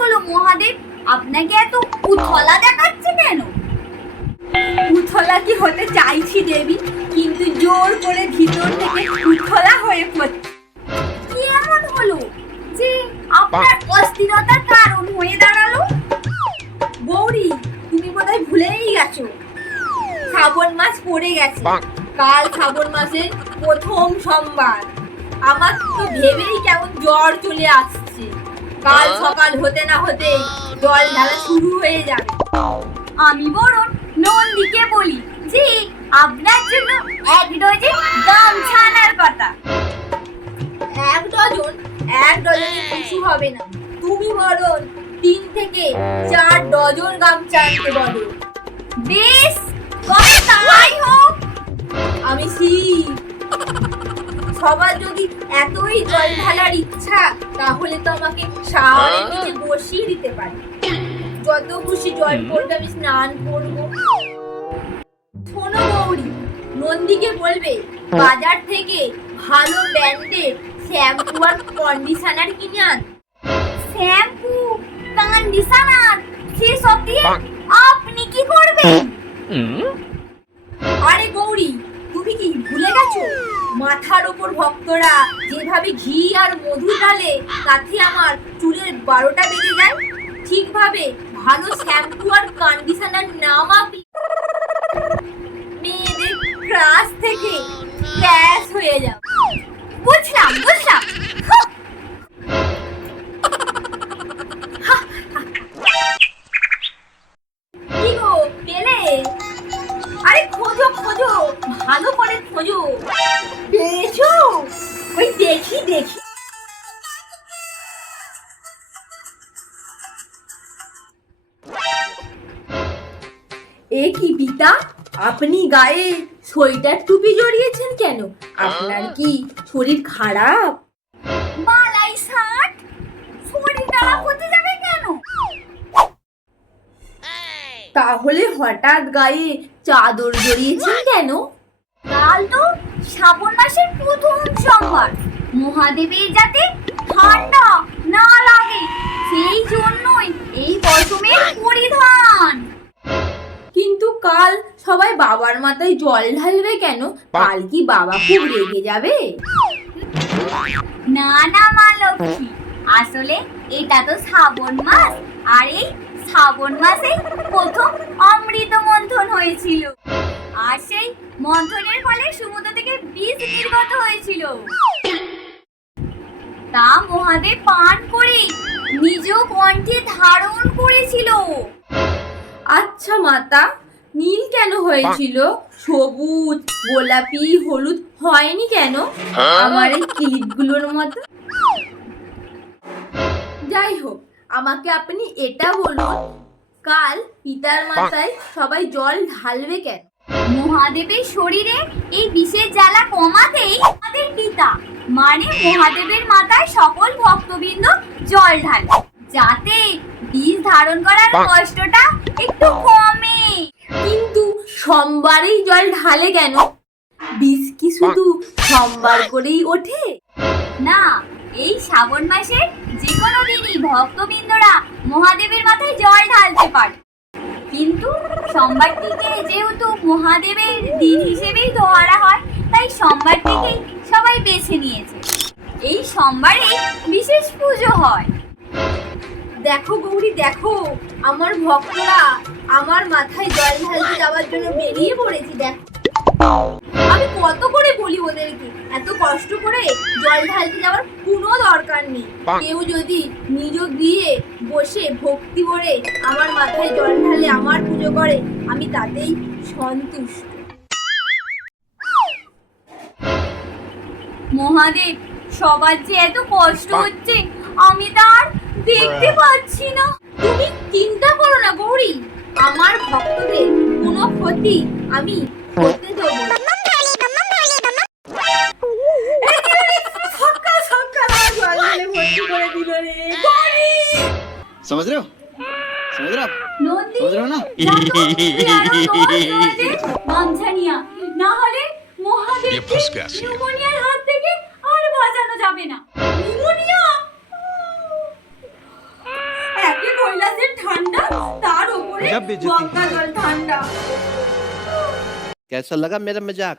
হলো মহাদেব, আপনাকে এত উথলা দেখাচ্ছে কেন? উথলা কি হতে চাইছি দেবী, কিন্তু জোর করে ভিতর থেকে উথলা হয়ে পড়ছে। কি এমন হলো যে আপনার অস্থিরতার কারণ হয়ে দাঁড়ালো? গৌরী, তুমি বোধহয় ভুলেই গেছো, শ্রাবণ মাস পড়ে গেছে। কাল শ্রাবণ মাসের প্রথম সোমবার। আমার তো ভেবেই কেমন জ্বর চলে আসছে। কাল সকাল হতে না হতে জল ঢালা শুরু হয়ে যাবে। আমি বরং নন্দীকে বলি যে আপনার জন্য 1 ডজন গামছা আনার কথা। 1 ডজন? 1 ডজনে কিছু হবে না। তুমি বরং 3 থেকে 4 ডজন গামছা আনতে বলো। বেশ, তবে তাই হোক। আমি শিব। সবার যদি এতই জল ঢালার ইচ্ছা, তাহলে তো আমাকে শাওয়ারের নিচে বসিয়ে দিতে পারি। যত খুশি জল পড়বে আমি স্নান করবো। শোনো গৌরী, নন্দীকে বলবে বাজার থেকে ভালো ব্র্যান্ডের শ্যাম্পু আর কন্ডিশনার কিনে আন। শ্যাম্পু, কন্ডিশনার, সেসব দিয়ে আপনি কি করবেন? আরে গৌরী, তুমি কি ভুলে গেছো মাথার উপর ভক্তরা যেভাবে ঘি আর মধু ঢালে তাতে আমার চুলের 12টা বেজে যায়? ঠিকভাবে ভালো শ্যাম্পু আর কন্ডিশনার না মাখলে মেয়েদের ক্রাশ থেকে ক্র্যাশ হয়ে যাবে। বুঝলাম। কি গো, পেলে? আরে খোঁজো, ভালো করে খোঁজো। পেয়েছো? ওই দেখি। এ কি পিতা, আপনি গায়ে সোয়েটার টুপি জড়িয়েছেন কেন? আপনার কি শরীর খারাপ? বালাই ষাট, শরীর খারাপ হতে যাবে কেন? তাহলে হঠাৎ গায়ে চাদর জড়িয়েছেন কেন? কাল তো শ্রাবণ মাসের প্রথম সোমবার, মহাদেবের যাতে ঠান্ডা না লাগে সেই জন্যই এই পশমের পরিধান। কিন্তু কাল সবাই বাবার মাথায় জল ঢালবে কেন? কাল কি বাবা খুব রেগে যাবে? না মা লক্ষ্মী, আসলে এটা তো শ্রাবণ মাস, আর এই শ্রাবণ মাসে প্রথম অমৃত মন্থন হয়েছিল, আর সেই মন্থনের ফলে সমুদ্র থেকে বীজ নির্গত হয়েছিল। তা মহাদেব পান করে নিজ কণ্ঠে ধারণ করেছিল। আচ্ছা মাতা, নীল কেন হয়েছিল? সবুজ, গোলাপি, হলুদ হয়নি কেন আমার এই ক্লিপগুলোর মতো? যাই হোক, আমাকে আপনি এটা বলুন, কাল পিতার মাথায় সবাই জল ঢালবে কেন? মহাদেবের শরীরে এই বিষের জ্বালা কমাতেই আমাদের পিতা মানে মহাদেবের মাথায় সকল ভক্তবৃন্দ জল ঢালে, যাতে বিষ ধারণ করার কষ্টটা একটু কমে। কিন্তু সোমবারেই জল ঢালে কেন? বিষ কি শুধু সোমবার করেই ওঠে? না, এই শ্রাবণ মাসে যে কোনো দিনই ভক্তবৃন্দরা মহাদেবের মাথায় জল ঢালতে পারে, কিন্তু সোমবারটিকে যেহেতু মহাদেবের দিন হিসেবেই ধরা হয়, তাই সোমবারটিকেই সবাই বেছে নিয়েছে। এই সোমবারে বিশেষ পুজো হয়। দেখো গৌরী, দেখো আমার ভক্তরা আমার মাথায় জল ঢালতে যাওয়ার জন্য বেরিয়ে পড়েছি। দেখো, আমি কত করে বলি ওদেরকে এত কষ্ট করে জল ঢালতে যাওয়ার কোনো দরকার নেই। কেউ যদি নিজ গিয়ে বসে ভক্তি ভরে আমার মাথায় জল ঢালে, আমার পুজো করে, আমি তাতেই সন্তুষ্ট। মহাদেব, সবার যে এত কষ্ট হচ্ছে আমি তার দেখতে পাচ্ছি না। তুমি চিন্তা করো না গৌরী, আমার ভক্তদের কোনো ক্ষতি আমি করতে দেবো না। समझ रहे हो आप? নন্দী, समझ रहे हो ना? গামছানিয়া, না হলে মহাদেবকে নিউমোনিয়ার হাত থেকে আর বাঁচানো যাবে না। নিউমোনিয়া? করে গজব বেইজ্জতি। গঙ্গা জল ঠান্ডা। कैसा लगा मेरा मजाक?